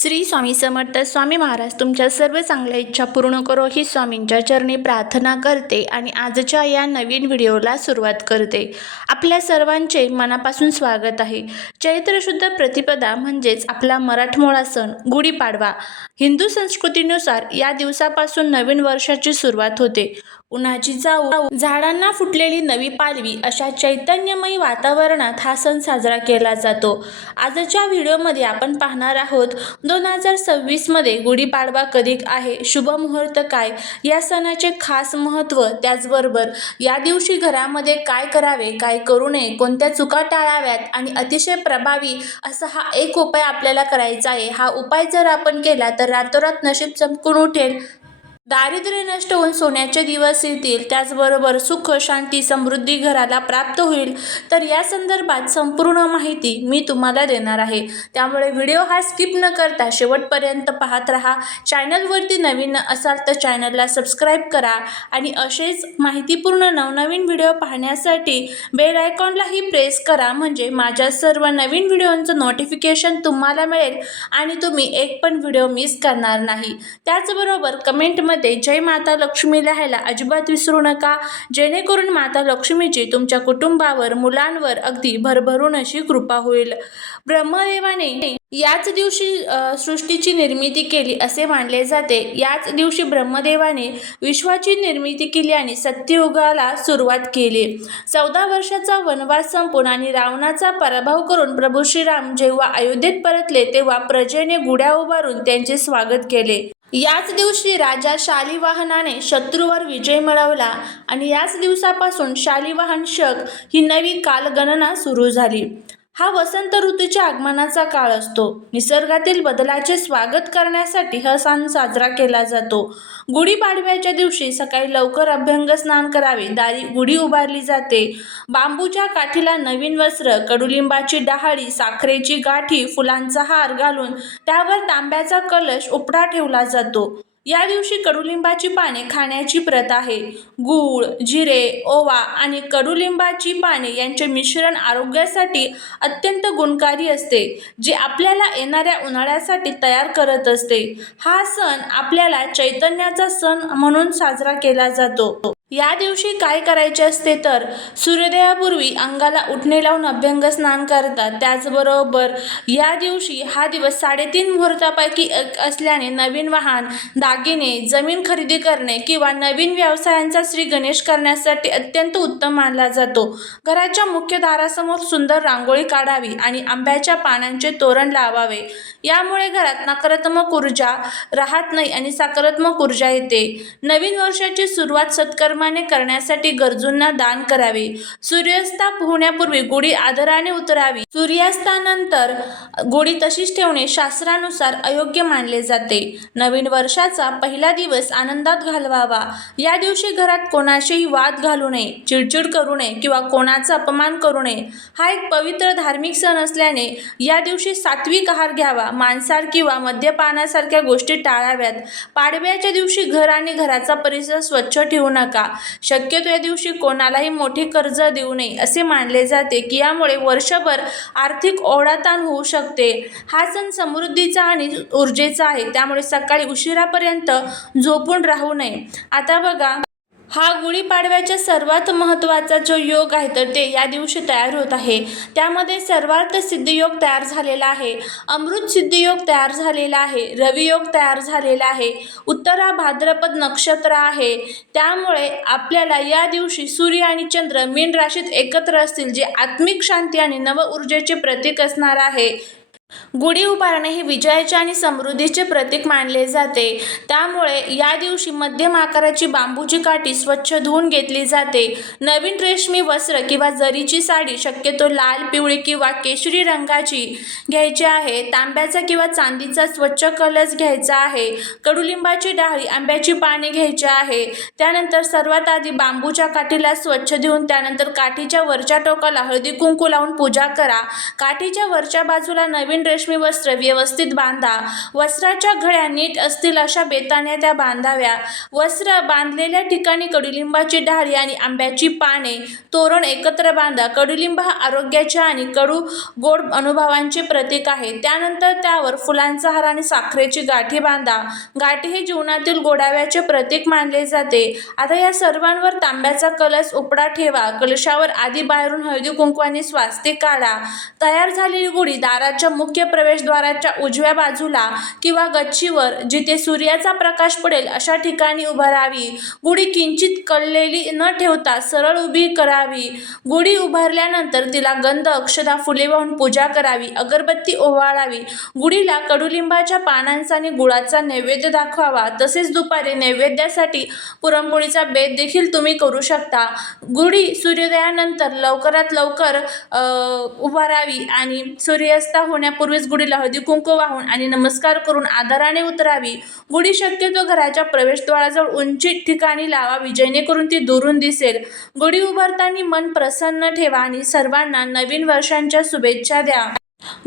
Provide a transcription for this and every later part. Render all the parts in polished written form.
श्री स्वामी समर्थ. स्वामी महाराज तुमच्या सर्व चांगल्या इच्छा पूर्ण करो ही स्वामींच्या चरणी प्रार्थना करते आणि आजच्या या नवीन व्हिडिओला सुरुवात करते. आपल्या सर्वांचे मनापासून स्वागत आहे. चैत्र शुद्ध प्रतिपदा म्हणजेच आपला मराठमोळा सण गुढीपाडवा. हिंदू संस्कृतीनुसार या दिवसापासून नवीन वर्षाची सुरुवात होते. उन्हाची जाऊ, झाडांना फुटलेली नवी पालवी अशा चैतन्यमयी वातावरणात हा सण साजरा केला जातो. आजच्या व्हिडिओमध्ये आपण पाहणार आहोत 2026 मध्ये गुढीपाडवा कधी आहे, शुभ मुहूर्त काय, या सणाचे खास महत्त्व, त्याचबरोबर या दिवशी घरामध्ये काय करावे, काय करू नये, कोणत्या चुका टाळाव्यात आणि अतिशय प्रभावी असा हा एक उपाय आपल्याला करायचा आहे. हा उपाय जर आपण केला तर रातोरात नशीब चमकून उठेल, दारिद्र्य नष्ट होऊन सोन्याचे दिवस येतील, त्याचबरोबर सुख, शांती, समृद्धी घराला प्राप्त होईल. तर या संदर्भात संपूर्ण माहिती मी तुम्हाला देणार आहे. त्यामुळे व्हिडिओ हा स्किप न करता शेवटपर्यंत पाहत राहा. चॅनलवरती नवीन असाल तर चॅनलला सबस्क्राईब करा आणि असेच माहितीपूर्ण नवनवीन व्हिडिओ पाहण्यासाठी बेल आयकॉनलाही प्रेस करा, म्हणजे माझ्या सर्व नवीन व्हिडिओंचं नोटिफिकेशन तुम्हाला मिळेल आणि तुम्ही एक पण व्हिडिओ मिस करणार नाही. त्याचबरोबर कमेंटमध्ये जय माता लक्ष्मी लिहायला अजिबात विसरू नका, जेणेकरून माता लक्ष्मीची तुमच्या कुटुंबावर, मुलांवर अगदी भरभरून अशी कृपा होईल. ब्रह्मदेवाने याच दिवशी सृष्टीची निर्मिती केली असे मानले जाते. याच दिवशी ब्रह्मदेवाने विश्वाची निर्मिती केली आणि सत्ययुगाला सुरुवात केली. 14 वर्षाचा वनवास संपून आणि रावणाचा पराभव करून प्रभू श्रीराम जेव्हा अयोध्येत परतले तेव्हा प्रजेने गुढ्या उभारून त्यांचे स्वागत केले. याच दिवशी राजा शालिवाहनाने शत्रूवर विजय मिळवला आणि याच दिवसापासून शालिवाहन शक ही नवी कालगणना सुरू झाली. हा वसंत ऋतूच्या आगमनाचा काळ असतो. निसर्गातील बदलाचे स्वागत करण्यासाठी हा सण साजरा केला जातो. गुढीपाडव्याच्या दिवशी सकाळी लवकर अभ्यंग स्नान करावे, दारी गुढी उभारली जाते. बांबूच्या काठीला नवीन वस्त्र, कडुलिंबाची डहाळी, साखरेची गाठी, फुलांचा हार घालून त्यावर तांब्याचा कलश उपडा ठेवला जातो. या दिवशी कडुलिंबाची पाने खाण्याची प्रथा आहे. गूळ, जिरे, ओवा आणि कडुलिंबाची पाने यांचे मिश्रण आरोग्यासाठी अत्यंत गुणकारी असते, जे आपल्याला येणाऱ्या उन्हाळ्यासाठी तयार करत असते. हा सण आपल्याला चैतन्याचा सण म्हणून साजरा केला जातो. या दिवशी काय करायचे असते तर सूर्योदयापूर्वी अंगाला उटणे लावून अभ्यंग स्नान करतात. त्याचबरोबर या दिवशी हा दिवस 3.5 मुहूर्तापैकी एक असल्याने नवीन वाहन, दागिने, जमीन खरेदी करणे किंवा नवीन व्यवसायांचा श्री गणेश करण्यासाठी अत्यंत उत्तम मानला जातो. घराच्या मुख्य दारासमोर सुंदर रांगोळी काढावी आणि आंब्याच्या पानांचे तोरण लावावे. यामुळे घरात नकारात्मक ऊर्जा राहत नाही आणि सकारात्मक ऊर्जा येते. नवीन वर्षाची सुरुवात सत्कर्माने करण्यासाठी गरजूंना दान करावे. सूर्यास्त होण्यापूर्वी गुढी आदराने उतरावी. सूर्यास्तानंतर गुढी तशीच ठेवणे शास्त्रानुसार अयोग्य मानले जाते. नवीन वर्षाचा पहिला दिवस आनंदात घालवावा. या दिवशी घरात कोणाशीही वाद घालू नये, चिडचिड करू नये किंवा कोणाचा अपमान करू नये. हा एक पवित्र धार्मिक सण असल्याने या दिवशी सात्विक आहार घ्यावा. मांसाहार किंवा मद्यपानासारख्या गोष्टी टाळाव्यात. पाडव्याच्या दिवशी घर आणि घराचा परिसर स्वच्छ ठेवू नका. शक्यतो या दिवशी कोणालाही मोठे कर्ज देऊ नये असे मानले जाते की यामुळे वर्षभर आर्थिक ओढाताण होऊ शकते. हा सण समृद्धीचा आणि ऊर्जेचा आहे, त्यामुळे सकाळी उशिरापर्यंत झोपून राहू नये. आता बघा, हा गुढीपाडव्याचा सर्वात महत्त्वाचा जो योग आहे तर ते या दिवशी तयार होत आहे. त्यामध्ये सर्वार्थ सिद्धियोग तयार झालेला आहे, अमृत सिद्धियोग तयार झालेला आहे, रवियोग तयार झालेला आहे, उत्तरा भाद्रपद नक्षत्र आहे. त्यामुळे आपल्याला या दिवशी सूर्य आणि चंद्र मीन राशीत एकत्र असतील, जे आत्मिक शांती आणि नव ऊर्जेचे प्रतीक असणार आहे. गुढी उभारणे हे विजयाचे आणि समृद्धीचे प्रतीक मानले जाते. त्यामुळे या दिवशी मध्यम आकाराची बांबूची काठी स्वच्छ धुवून घेतली जाते. नवीन रेशमी वस्त्र किंवा जरीची साडी, शक्यतो लाल, पिवळी किंवा केशरी रंगाची घ्यायची आहे. तांब्याचा किंवा चांदीचा स्वच्छ कलश घ्यायचा आहे. कडुलिंबाची डाळी, आंब्याची पाने घ्यायची आहे. त्यानंतर सर्वात आधी बांबूच्या काठीला स्वच्छ धुवून त्यानंतर काठीच्या वरच्या टोकाला हळदी कुंकू लावून पूजा करा. काठीच्या वरच्या बाजूला नवीन नवीन रेशमी वस्त्र व्यवस्थित बांधा. वस्त्राच्या घड्या नीट असतील अशा बेताने त्या बांधाव्या. वस्त्र बांधलेल्या ठिकाणी कडुलिंबाची डाळी आणि आंब्याची पाने तोरण एकत्र बांधा. कडुलिंब हा आरोग्याच्या आणि कडू गोड अनुभवांचे प्रतीक आहे. त्यानंतर त्यावर फुलांचा हार आणि साखरेची गाठी बांधा. गाठी हे जीवनातील गोडाव्याचे प्रतीक मानले जाते. आता या सर्वांवर तांब्याचा कलश उपडा ठेवा. कलशावर आधी बाहेरून हळदी कुंकवाने स्वास्तिक काढा. तयार झालेली गुढी दाराच्या मुख्य प्रवेशद्वाराच्या उजव्या बाजूला किंवा गच्चीवर जिथे सूर्याचा प्रकाश पडेल अशा ठिकाणी उभारावी. गुढी किंचित कललेली न ठेवता सरळ उभी करावी. गुढी उभारल्यानंतर तिला गंध, अक्षता, फुले वाहून पूजा करावी. अगरबत्ती ओवाळावी. गुढीला कडुलिंबाच्या पानांचा आणि गुळाचा नैवेद्य दाखवावा. तसेच दुपारी नैवेद्यासाठी पुरणपोळीचा बेत देखील तुम्ही करू शकता. गुढी सूर्योदयानंतर लवकरात लवकर उभारावी आणि सूर्यास्त होण्यापूर्वीच गुढीला हळदी कुंकू वाहून आणि नमस्कार करून आदराने उतरावी. गुढी शक्यतो घराच्या प्रवेशद्वाराजवळ उंची ठिकाणी लावावी जेणेकरून ती दुरून दिसेल. गुढी उभारताना मन प्रसन्न ठेवा आणि सर्वांना नवीन वर्षांच्या शुभेच्छा द्या.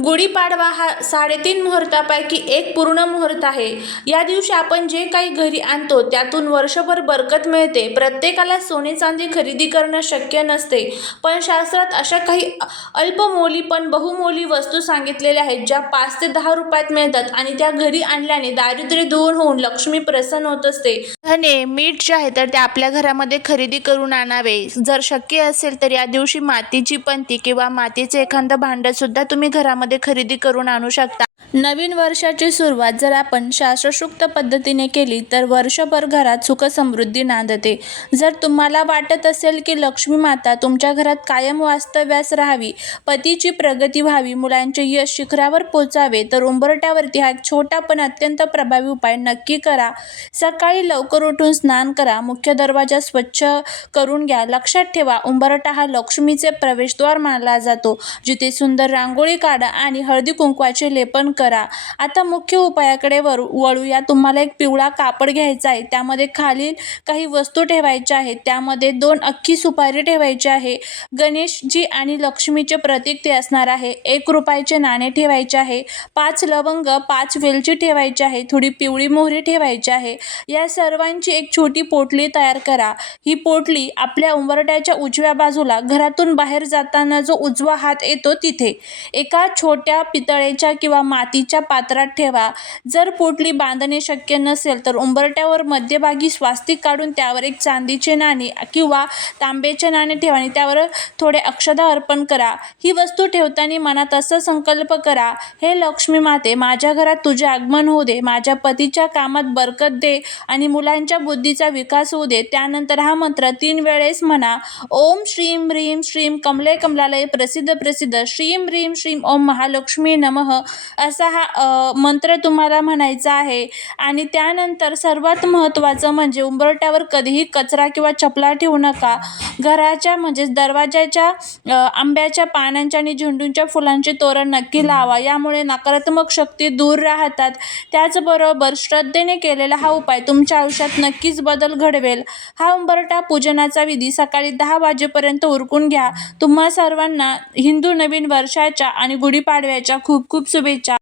गुढीपाडवा हा 3.5 मुहूर्तापैकी एक पूर्ण मुहूर्त आहे. या दिवशी आपण जे काही घरी आणतो त्यातून वर्षभर बरकत मिळते. प्रत्येकाला सोने चांदी खरेदी करणं शक्य नसते, पण शास्त्रात अशा काही अल्पमोली पण बहुमोली वस्तू सांगितलेल्या आहेत ज्या 5 ते 10 रुपयात मिळतात आणि त्या घरी आणल्याने दारिद्र्य दूर होऊन लक्ष्मी प्रसन्न होत असते. धने, मीठ जे आहे तर ते आपल्या घरामध्ये खरेदी करून आणावे. जर शक्य असेल तर या दिवशी मातीची पंती किंवा मातीचे एखादं भांडं सुद्धा तुम्ही घरामध्ये खरेदी करून आणू शकता. नवीन वर्षाची सुरुवात जर आपण शास्त्रोक्त पद्धतीने केली तर वर्षभर घरात सुख समृद्धी नांदते. जर तुम्हाला वाटत असेल की लक्ष्मी माता तुमच्या घरात कायम वास्तव्यास राहावी, पतीची प्रगती व्हावी, मुलांचे यश शिखरावर पोचावे, तर उंबरठ्यावरती हा एक छोटा पण अत्यंत प्रभावी उपाय नक्की करा. सकाळी लवकर उठून स्नान करा. मुख्य दरवाजा स्वच्छ करून घ्या. लक्षात ठेवा, उंबरठा हा लक्ष्मीचे प्रवेशद्वार मानला जातो. जिथे सुंदर रांगोळी काढा आणि हळदी कुंकवाचे लेपन करा. आता मुख्य उपायाकडे वळूया. तुम्हाला एक पिवळा कापड घ्यायचा आहे. त्यामध्ये खालील काही वस्तू ठेवायच्या आहेत. त्यामध्ये 2 अख्खी सुपारी ठेवायची आहे. गणेशजी आणि लक्ष्मीचे प्रतीक ते असणार आहे. 1 रुपयाचे नाणे ठेवायचे आहे. 5 लवंग, 5 वेलची ठेवायची आहे. थोडी पिवळी मोहरी ठेवायची आहे. या सर्वांची एक छोटी पोटली तयार करा. ही पोटली आपल्या उंबरठ्याच्या उजव्या बाजूला घरातून बाहेर जाताना जो उजवा हात येतो तिथे एका छोट्या पितळेच्या किंवा मातीच्या पात्रात ठेवा. जर पोटली बांधणे शक्य नसेल तर उंबरठ्यावर मध्यभागी स्वास्तिक काढून त्यावर एक चांदीचे नाणे किंवा तांब्याचे नाणे ठेवा आणि त्यावर थोडे अक्षता अर्पण करा. ही वस्तू ठेवताना मनात असा संकल्प करा, हे लक्ष्मी माते, माझ्या घरात तुझे आगमन होऊ दे, माझ्या पतीच्या कामात बरकत दे आणि मुलांच्या बुद्धीचा विकास होऊ दे. त्यानंतर हा मंत्र 3 वेळेस म्हणा. ओम श्रीम ह्रीम श्रीम कमले कमलालय प्रसिद्ध प्रसिद्ध श्रीम ह्रीम श्रीम ओम महालक्ष्मी नमः असा हा मंत्र तुम्हाला म्हणायचा आहे. आणि त्यानंतर सर्वात महत्त्वाचं म्हणजे उंबरठ्यावर कधीही कचरा किंवा चपला ठेवू नका. घराच्या म्हणजेच दरवाजाच्या आंब्याच्या पानांच्या आणि झेंडूच्या फुलांचे तोरण नक्की लावा. यामुळे नकारात्मक शक्ती दूर राहतात. त्याचबरोबर श्रद्धेने केलेला हा उपाय तुमच्या आयुष्यात नक्कीच बदल घडवेल. हा उंबरठा पूजनाचा विधी सकाळी 10 वाजेपर्यंत उरकून घ्या. तुम्हा सर्वांना हिंदू नवीन वर्षाच्या आणि गुढीपाडव्याच्या खूप खूप शुभेच्छा.